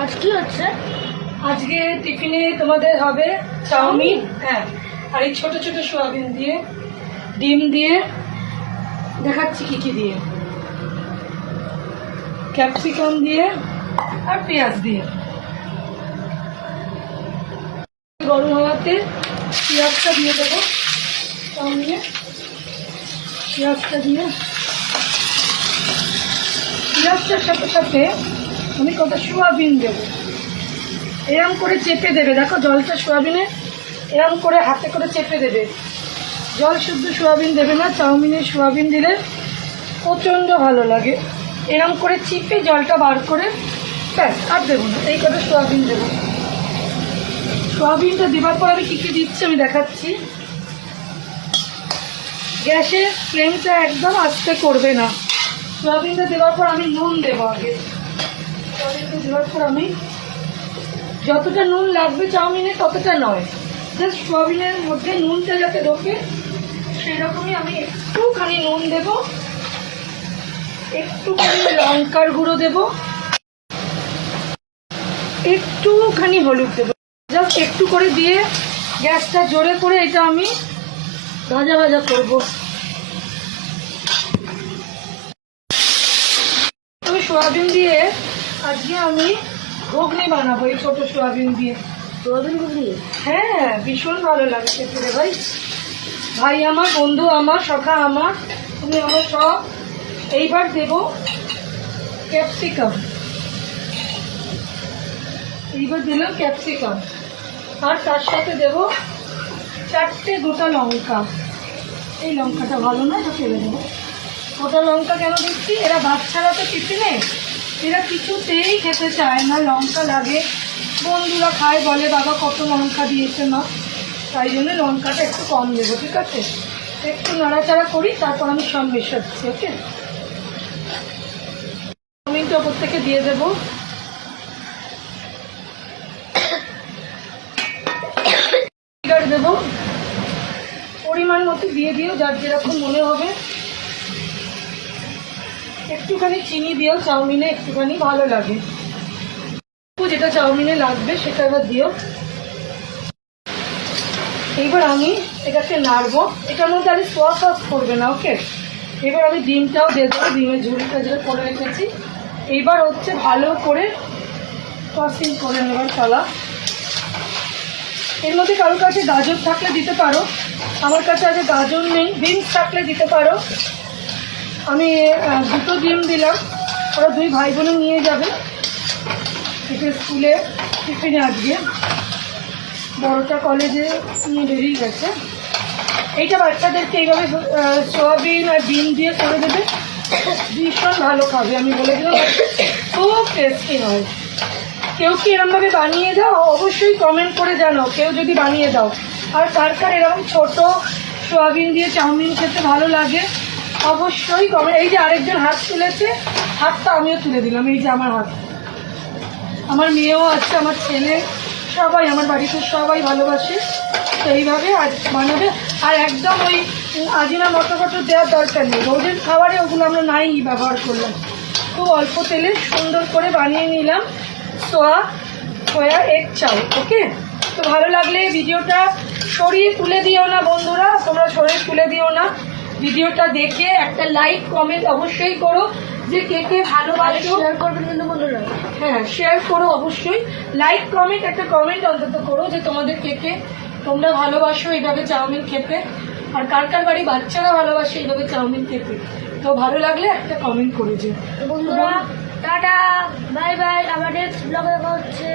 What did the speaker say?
আজ কি হচ্ছে? আজকে টিফিনে তোমাদের হবে চাউমিন, হ্যাঁ, আর এই ছোট ছোট সোয়াবিন দিয়ে, ডিম দিয়ে, দেখাচ্ছি কি কি দিয়ে, ক্যাপসিকাম দিয়ে আর পেঁয়াজ দিয়ে। গরম হওয়াতে পেঁয়াজটা দিয়ে দেবো চাউমিনে। পেঁয়াজটা দিয়ে পেঁয়াজটার সাথে সাথে আমি কত সোয়াবিন দেবো। এরম করে চেপে দেবে, দেখো জলটা সোয়াবিনে এরম করে হাতে করে চেপে দেবে। জল শুদ্ধ সোয়াবিন দেবে না, চাউমিনে সোয়াবিন দিলে প্রচণ্ড ভালো লাগে। এরম করে চিপে জলটা বার করে ব্যাস, আর দেবো না, এই কটা সোয়াবিন দেবো। সোয়াবিনটা দেওয়ার পর আমি কী কী দিচ্ছি আমি দেখাচ্ছি। গ্যাসের ফ্লেমটা একদম আস্তে করবে না। সোয়াবিনটা দেওয়ার পর আমি নুন দেবো আগে। সোয়াবিনটা দেওয়ার পর আমি যতটা নুন লাগবে চাউমিনে ততটা নয়, জাস্ট সোয়াবিনের মধ্যে নুনটা যাতে ঢোকে সেই রকমই আমি একটুখানি নুন দেব, একটুখানি লঙ্কার গুঁড়ো দেব, একটুখানি হলুদ দেব, জাস্ট একটু করে দিয়ে গ্যাসটা জোরে করে এটা আমি ভাজা ভাজা করবো। তবে সোয়াবিন দিয়ে আজকে আমি ঘুগনি বানাবো, এই ছোট সোয়াবিন দিয়ে। সোয়াবিন ঘুগনি? হ্যাঁ, ভীষণ ভালো লাগে খেতে রে ভাই। ভাই আমার, বন্ধু আমার, সখা আমার, তুমি আমার সব। এইবার দেব ক্যাপসিকাম, এইবার দিলাম ক্যাপসিকাম, আর তার সাথে দেব 4টে গোটা লঙ্কা। এই লঙ্কাটা ভালো না, এটা ফেলে দেবো। গোটা লঙ্কা কেন দিচ্ছি, এরা বাচ্চারা তো টিফিনে এরা কিছুতেই খেতে চায় না, লঙ্কা লাগে। বন্ধুরা খায়, বলে বাবা কত লঙ্কা দিয়েছে মা, তাই জন্য লঙ্কাটা একটু কম দেবো, ঠিক আছে? একটু নাড়াচাড়া করি, তারপর আমি সব মেশাচ্ছি। ওকে, চাউমিনটা ওপর থেকে দিয়ে দেবো। দেবো পরিমাণ মতো দিয়ে দিও, যার যেরকম মনে হবে। একটুখানি চিনি দিও, চাউমিনে একটুখানি ভালো লাগে, যেটা চাউমিনে লাগবে সেটা এবার দিও। এইবার আমি এটাকে নাড়বো, এটার মধ্যে আমি সোয়া সস করবে না। ওকে, এবার আমি ডিমটাও দিয়ে দেবো, ডিমের ঝুড়িটা যেটা করে রেখেছি। এইবার হচ্ছে ভালো করে টসিং করে নেবার পালা। এর মধ্যে কারোর কাছে গাজর থাকলে দিতে পারো, আমার কাছে আগে গাজর নেই, বিনস থাকলে দিতে পারো। আমি 2টো ডিম দিলাম, ওরা 2 ভাই বোনে নিয়ে যাবে এটা স্কুলে টিফিনে। আজকে বড়টা কলেজে নিয়ে বেরিয়ে গেছে। এইটা বাচ্চাদেরকে এইভাবে সোয়াবিন আর ডিম দিয়ে করে দেবে, ভীষণ ভালো খাবে, আমি বলে দিলাম, খুব টেস্টি হয়। কেউ কি এরমভাবে বানিয়ে দাও, অবশ্যই কমেন্ট করে জানাও কেউ যদি বানিয়ে দাও। আর কার কার এরকম ছোট সোয়াবিন দিয়ে চাউমিন খেতে ভালো লাগে অবশ্যই কমেন্ট। এই যে আরেকজন হাত তুলেছে, হাতটা আমিও তুলে দিলাম, এই যে আমার হাত। আমার মেয়েও আছে, আমার ছেলে, সবাই আমার বাড়িতে সবাই ভালোবাসে। তো এইভাবে আজ বানাবে। আর একদম ওই আজিনা মতো দেওয়ার দরকার নেই, রোজের খাবারে ওগুলো আমরা নাই ব্যবহার করলাম। খুব অল্প তেলে সুন্দর করে বানিয়ে নিলাম সোয়া এগ চাউ। ওকে, তো ভালো লাগলে ভিডিওটা সরিয়ে তুলে দিও না বন্ধুরা, তোমরা সরিয়ে তুলে দিও না। ভিডিওটা দেখে একটা লাইক কমেন্ট অবশ্যই করো, যে কে কে ভালোবাসো। শেয়ার করবেন কিন্তু বন্ধুরা। হ্যাঁ, শেয়ার করো অবশ্যই, লাইক কমেন্ট, একটা কমেন্ট অন্তত করো যে তোমাদের কে কে তোমরা ভালোবাসো এইভাবে চাউমিন খেতে, আর কার কার বাড়ি বাচ্চারা ভালোবাসে এইভাবে চাউমিন খেতে। তো ভালো লাগলে একটা কমেন্ট করে যে। বন্ধুরা টাটা, বাই বাই, আবার নেক্সট ব্লগে দেখা হচ্ছে।